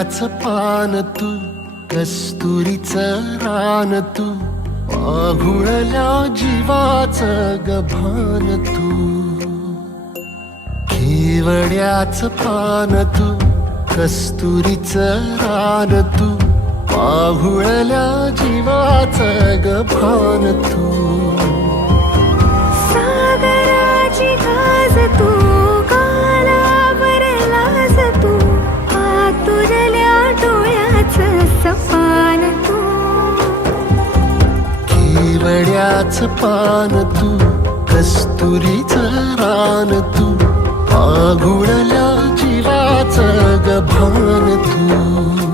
केवड्याचं पान तू, कस्तुरीचं रान तू, पाघुळल्या जीवाचं गभान तू. केवड्याचं पान तू, कस्तुरीचं रान तू, पाघुळल्या जीवाचं गभान तू. सागराची गाज तू, कालावर लाज तू, आतुरल्या डोळ्याचं सपान तू. केवड्याचं पान तू, कस्तुरीचं रान तू, पाघुळल्या जीवाचं गभान तू.